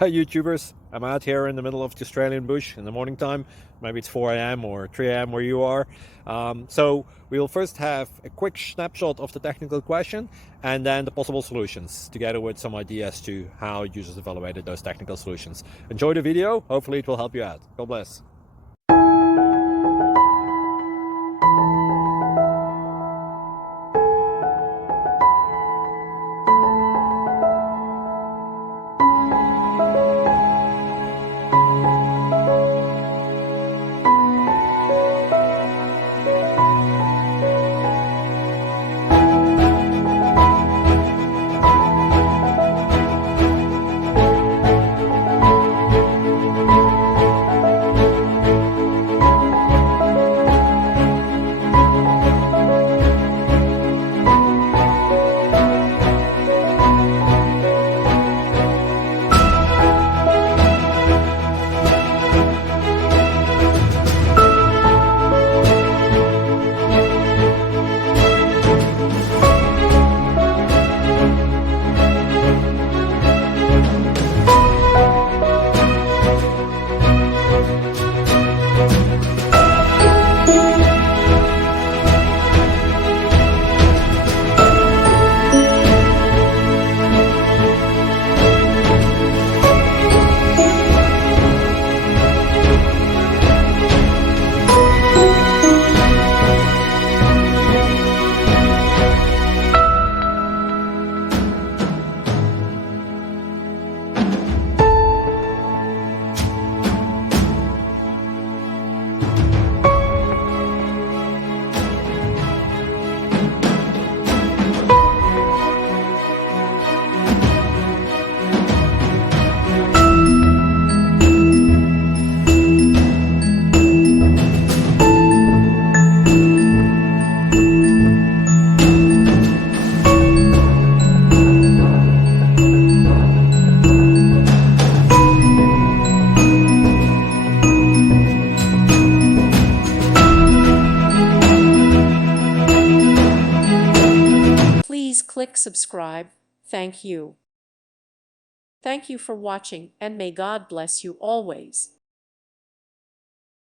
Hi YouTubers, I'm out here in the middle of the Australian bush in the morning time. Maybe it's 4 a.m. or 3 a.m. where you are. So we will first have a quick snapshot of the technical question and then the possible solutions, together with some ideas to how users evaluated those technical solutions. Enjoy the video, hopefully it will help you out. God bless. Please click subscribe. Thank you. Thank you for watching, and may God bless you always.